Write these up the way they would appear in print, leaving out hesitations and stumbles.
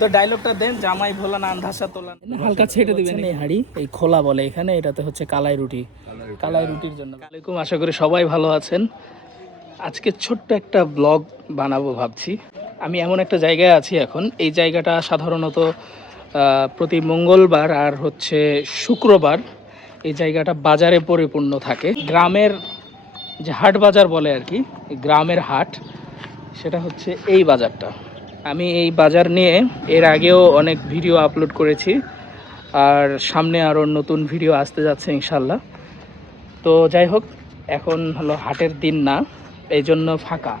তো ডায়লগটা দেন, জামাই ভোলা না আন্ধাসা তোলা, হালকা ছেড়ে দিবেন। এই হাঁড়ি এই খোলা বলে এখানে, এটাতে হচ্ছে কালাই রুটি। কালাই রুটির জন্য আলাইকুম, আশা করি সবাই ভালো আছেন। আজকে ছোট্ট একটা ব্লগ বানাবো ভাবছি। আমি এমন একটা জায়গায় আছি এখন, এই জায়গাটা সাধারণত প্রতি মঙ্গলবার আর হচ্ছে শুক্রবার এই জায়গাটা বাজারে পরিপূর্ণ থাকে। গ্রামের যে হাট বাজার বলে আর কি, গ্রামের হাট, সেটা হচ্ছে এই বাজারটা। আমি এই বাজার নিয়ে এর আগেও অনেক ভিডিও আপলোড করেছি, আর সামনে আরও নতুন ভিডিও আসতে যাচ্ছে ইনশাল্লাহ। তো যাই হোক, এখন হলো হাটের দিন না, এই জন্য ফাঁকা,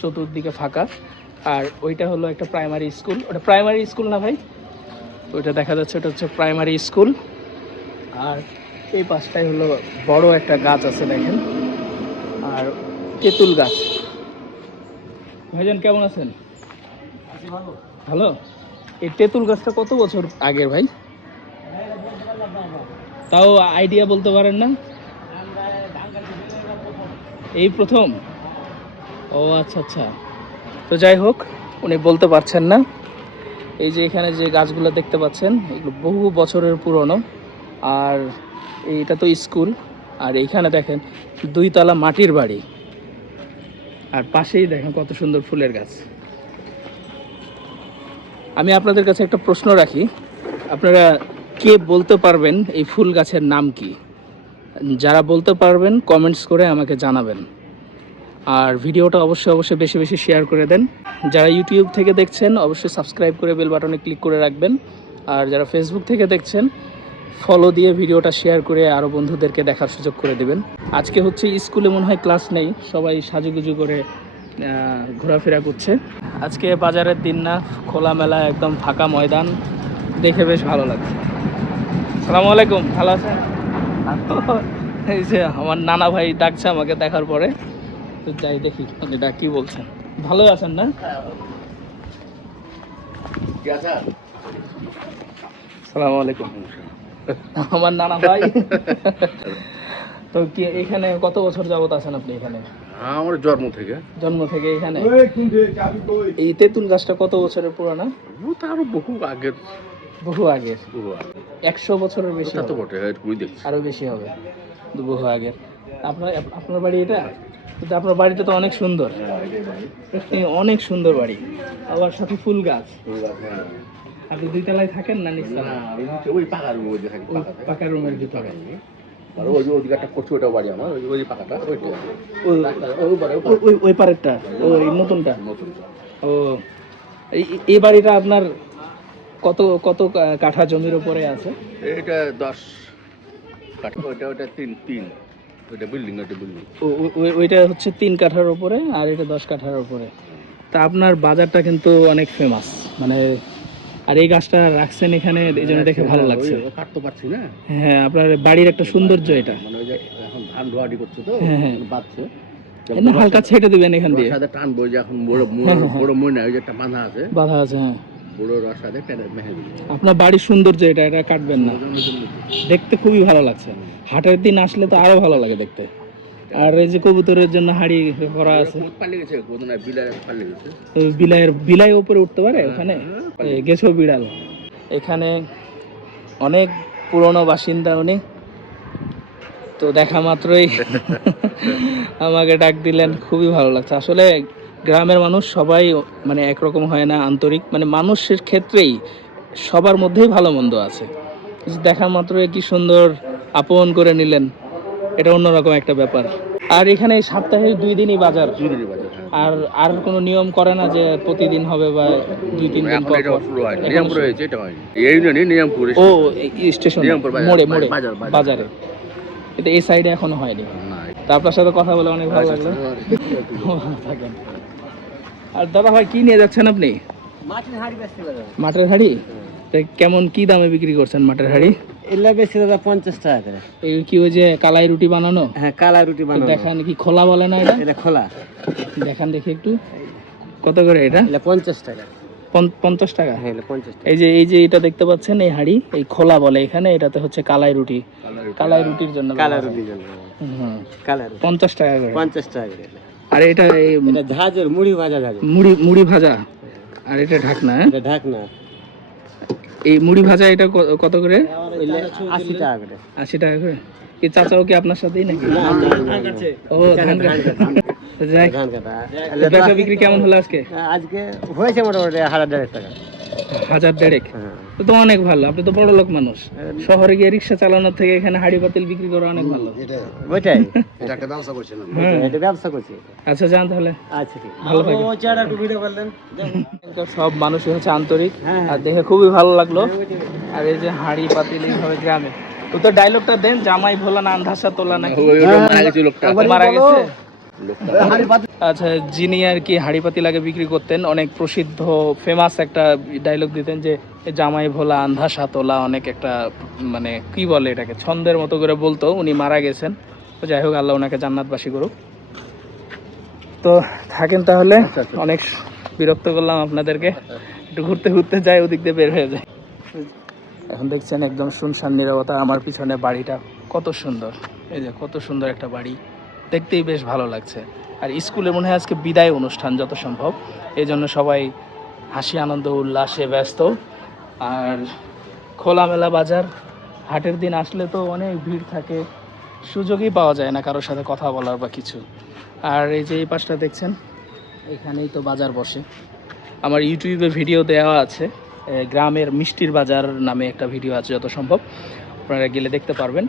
চতুর্দিকে ফাঁকা। আর ওইটা হলো একটা প্রাইমারি স্কুল, ওটা প্রাইমারি স্কুল না ভাই, ওইটা দেখা যাচ্ছে ওটা হচ্ছে প্রাইমারি স্কুল। আর এই পাশটায় হলো বড় একটা গাছ আছে দেখেন, আর তেঁতুল গাছ। ভাইজান কেমন আছেন? ভালো। এই তেঁতুল গাছটা কত বছর আগের ভাই? তাও আইডিয়া বলতে পারেন না? এই প্রথম? ও আচ্ছা আচ্ছা। তো যাই হোক, উনি বলতে পারছেন না। এই যে এখানে যে গাছগুলো দেখতে পাচ্ছেন, এগুলো বহু বছরের পুরনো। আর এইটা তো স্কুল, আর এইখানে দেখেন 2 তলা মাটির বাড়ি, আর পাশেই দেখেন কত সুন্দর ফুলের গাছ। আমি আপনাদের কাছে একটা প্রশ্ন রাখি, আপনারা কে বলতে পারবেন এই ফুল গাছের নাম কি? যারা বলতে পারবেন কমেন্টস করে আমাকে জানাবেন। আর ভিডিওটা অবশ্যই বেশি বেশি শেয়ার করে দেন। যারা ইউটিউব থেকে দেখছেন অবশ্যই সাবস্ক্রাইব করে বেল বাটনে ক্লিক করে রাখবেন। আর যারা ফেসবুক থেকে দেখছেন ফলো দিয়ে ভিডিওটা শেয়ার করে আরও বন্ধুদেরকে দেখার সুযোগ করে দেবেন। আজকে হচ্ছে স্কুলে মনে হয় ক্লাস নেই, সবাই সাজুগুজু করে ঘোরাফেরা করছে। আজকে বাজারের দিন না, খোলামেলা একদম ফাঁকা ময়দান, দেখে বেশ ভালো লাগছে। আসসালামু আলাইকুম, ভালো আছেন? এই যে আমার নানা ভাই ডাকছে আমাকে দেখার পরে, তো যাই দেখি এটা কি বলছেন। ভালো আছেন না? আসসালামু আলাইকুম, আমার নানা ভাই। তো কি এখানে কত বছর যাবত আছেন আপনি এখানে? আমার জন্ম থেকে এখানে। এই তেঁতুল গাছটা কত বছরের পুরানা? আরো আগের। বহু আগের, 100 বছরের বেশি তো বটে, আরো বেশি হবে, বহু আগের। আপনার বাড়ি এটা? কিন্তু আপনার বাড়িটা তো অনেক সুন্দর, অনেক সুন্দর বাড়ি, আবার সাথে ফুল গাছ। আপনি 2 তলায় থাকেন না নিচতলা? ওই পাকা রুমের ভিতরে। ওই পারেরটা, ওই নতুনটা। ও, এই বাড়িটা আপনার কত কত কাঠা জমির উপরে আছে? এটা 10 কাঠা, ওটা 3 ওটা বিল্ডিং। ওইটা হচ্ছে 3 কাঠার উপরে, আর এটা 10 কাঠার উপরে। তা আপনার বাজারটা কিন্তু অনেক ফেমাস, মানে। আর এই গাছটা রাখছেন এখানে, এই জন্য দেখে ভালো লাগছে। কাটতে পারছি না। হ্যাঁ, আপনার বাড়ির একটা সৌন্দর্য এটা। মানে ওই যে এখন ধান রোয়াডি করছে তো, বাঁধছে, হালকা ছেড়ে দিবেন এখান দিয়ে। সাথে টানবো, যে এখন বড় মনে হয়, ওই যে একটা বাঁধা আছে, হ্যাঁ, বড় রস সাথে মেহে দিবে। আপনার বাড়ির সৌন্দর্য এটা, এটা কাটবেন না। দেখতে খুবই ভালো লাগছে। হাটের দিন আসলে তো আরো ভালো লাগে দেখতে। আর এই যে কবুতরের জন্য হাড়ি করা আছে, বিলাই উপরে উঠতে পারে ওখানে, গেছো বিড়াল। এখানে অনেক পুরনো বাসিন্দা উনি, তো দেখা মাত্রই আমাকে ডাক দিলেন, খুবই ভালো লাগছে। আসলে গ্রামের মানুষ সবাই মানে একরকম হয় না, আন্তরিক, মানে মানুষের ক্ষেত্রেই সবার মধ্যেই ভালো মন্দ আছে। দেখা মাত্রই কি সুন্দর আপন করে নিলেন, এটা অন্যরকম একটা ব্যাপার। আর এখানে সপ্তাহে 2 দিনই বাজার, আর আর কোনো নিয়ম করে না যে প্রতিদিন হবে বা 2-3 দিন পর পর? ও, স্টেশন মোড়ে বাজারে, এটা এই সাইডে এখনো হয়নি। তা আপনার সাথে কথা বলে অনেক ভালো লাগলো। থাকেন। আর দাদা ভাই, কি নিয়ে যাচ্ছেন আপনি? মাটির হাঁড়ি। কেমন কি দামে বিক্রি করছেন মাটির হাঁড়ি? এগুলা বেশি দাদা 50 টাকা করে। এই কি ওই যে কালাই রুটি বানানো? হ্যাঁ, কালাই রুটি বানানো। দেখান, কি খোলা বলে না এটা? এটা খোলা। দেখান দেখি একটু, কত করে এটা? এটা 50 টাকা। 50 টাকা? হ্যাঁ, এটা 50 টাকা। এই যে এটা দেখতে পাচ্ছেন, এই হাঁড়ি, এই খোলা বলে এখানে, এটাতে হচ্ছে কালাই রুটি, কালাই রুটির জন্য, কালাই রুটির জন্য। হুম, কালাই রুটি 50 টাকা করে। 50 টাকা করে। আর এটা এটা ঝাঁঝের মুড়ি ভাজা, মুড়ি ভাজা। আর এটা ঢাকনা? এটা ঢাকনা। এই মুড়ি ভাজা এটা কত করে? 80 টাকা করে। 80 টাকা করে। কি চাচাও কি আপনার সাথেই নাকি? ও ধান কাটছে। তো যাই, ধান কাটা। বেচা বিক্রি কেমন হলো আজকে? আজকে হয়েছে মোটামুটি 1,500 টাকা। 1,500 তো অনেক ভালো। আপনি তো বড় লোক মানুষ, শহরে গিয়ে রিক্সা চালানোর থেকে এখানে হাড়ি পাতিল বিক্রি করা অনেক ভালো। ওইটাই এটা একটা ব্যবসা করছেন। এটা ব্যবসা করছি। আচ্ছা যান তাহলে, আচ্ছা ঠিক ভালো থাকবেন। সব মানুষই হচ্ছে আন্তরিক, আর দেখে খুবই ভালো লাগলো। আর এই যে হাড়ি পাতিল এইভাবে গ্রামে, ও তো ডায়লগটা দেন, জামাই ভোলা না আন্ধাসা তোলা নাকি? মারা গেছে লোকটা। মারা গেছে। আচ্ছা, যিনি আর কি হাড়ি পাতিল আগে বিক্রি করতেন, অনেক প্রসিদ্ধ ফেমাস একটা ডায়লগ দিতেন যে জামাই ভোলা আন্ধাসা তোলা, অনেক একটা মানে কি বলে এটাকে, ছন্দের মতো করে বলতো। উনি মারা গেছেন। তো যাই হোক, আল্লাহ ওনাকে জান্নাতবাসী করুক। তো থাকেন তাহলে, অনেক বিরক্ত করলাম আপনাদেরকে। একটু ঘুরতে ঘুরতে যাই, ওদিক দিয়ে বের হয়ে যায়। এখন দেখছেন একদম শুনশান নীরবতা। আমার পিছনে বাড়িটা কত সুন্দর, এই যে কত সুন্দর একটা বাড়ি, দেখতেই বেশ ভালো লাগছে। আর স্কুলে মনে হয় আজকে বিদায় অনুষ্ঠান যত সম্ভব, এই জন্য সবাই হাসি আনন্দ উল্লাসে ব্যস্ত। আর খোলামেলা বাজার, হাটের দিন আসলে তো অনেক ভিড় থাকে, সুযোগই পাওয়া যায় না কারোর সাথে কথা বলার বা কিছু। আর এই যে এই পাশটা দেখছেন, এখানেই তো বাজার বসে। আমার ইউটিউবে ভিডিও দেওয়া আছে, গ্রামের মিষ্টির বাজার নামে একটা ভিডিও আছে, যত সম্ভব আপনারা গেলে দেখতে পারবেন।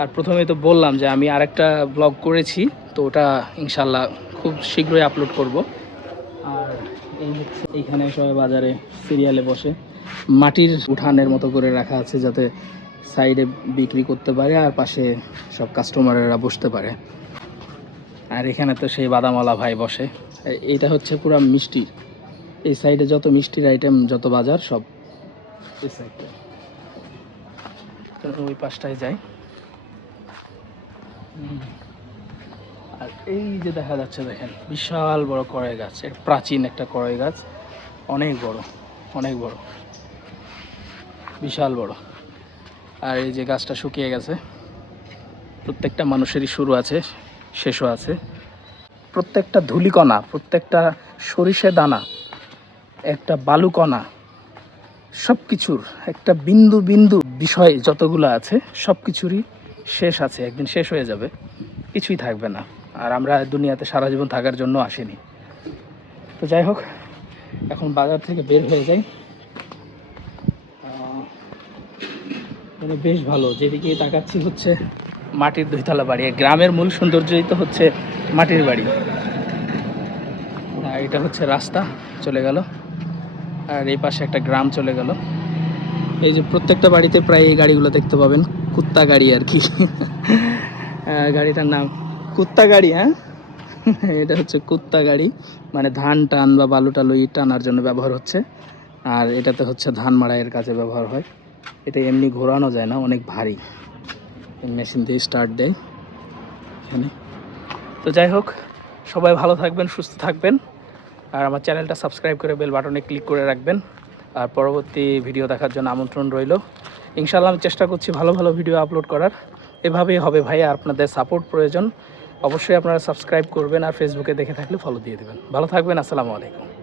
আর প্রথমে তো বললাম যে আমি আরেকটা ব্লগ করেছি, তো ওটা ইনশাল্লাহ খুব শীঘ্রই আপলোড করব। আর এইখানে সবাই বাজারে সিরিয়ালে বসে, মাটির উঠানের মতো করে রাখা আছে যাতে সাইডে বিক্রি করতে পারে আর পাশে সব কাস্টমাররা বসতে পারে। আর এখানে তো সেই বাদামওয়ালা ভাই বসে। এইটা হচ্ছে পুরো মিষ্টি, এই সাইডে যত মিষ্টির আইটেম, যত বাজার সব এই সাইডে। ওই পাশটায় যাই। আর এই যে দেখা যাচ্ছে, দেখেন বিশাল বড় কড়াই গাছ, এটা প্রাচীন একটা কড়াই গাছ, অনেক বড়, অনেক বড়, বিশাল বড়। আর এই যে গাছটা শুকিয়ে গেছে। প্রত্যেকটা মানুষেরই শুরু আছে, শেষও আছে। প্রত্যেকটা ধূলিকণা, প্রত্যেকটা সরিষে দানা, একটা বালুকণা, সব কিছুর একটা বিন্দু বিন্দু বিষয় যতগুলো আছে, সব কিছুরই শেষ আছে, একদিন শেষ হয়ে যাবে, কিছুই থাকবে না। আর আমরা দুনিয়াতে সারা জীবন থাকার জন্য আসিনি। তো যাই হোক, এখন বাজার থেকে বের হয়ে যাই। মানে বেশ ভালো, যেদিকে তাকাচ্ছি হচ্ছে মাটির 2 তলা বাড়ি। গ্রামের মূল সৌন্দর্যই তো হচ্ছে মাটির বাড়ি। আর এটা হচ্ছে রাস্তা চলে গেল, আর এই পাশে একটা গ্রাম চলে গেল। এই যে প্রত্যেকটা বাড়িতে প্রায় এই গাড়িগুলো দেখতে পাবেন, কুত্তা গাড়ি আর কি। গাড়িটার নাম কুত্তা গাড়ি। হ্যাঁ, এটা হচ্ছে কুত্তা গাড়ি, মানে ধান টান বা বালু টালু টানার জন্য ব্যবহার হচ্ছে। আর এটাতে হচ্ছে ধান মাড়াইয়ের কাজে ব্যবহার হয়। এটা এমনি ঘোরানো যায় না, অনেক ভারী, মেশিন দিয়ে স্টার্ট দেয় এখানে। তো যাই হোক, সবাই ভালো থাকবেন, সুস্থ থাকবেন। আর আমার চ্যানেলটা সাবস্ক্রাইব করে বেল বাটনে ক্লিক করে রাখবেন। আর পরবর্তী ভিডিও দেখার জন্য আমন্ত্রণ রইল। ইনশাআল্লাহ আমি চেষ্টা করছি ভালো ভালো ভিডিও আপলোড করার। এভাবেই হবে ভাই, আপনাদের সাপোর্ট প্রয়োজন। অবশ্যই আপনারা সাবস্ক্রাইব করবেন, আর ফেসবুকে দেখে থাকলে ফলো দিয়ে দেবেন। ভালো থাকবেন, আসসালামু আলাইকুম।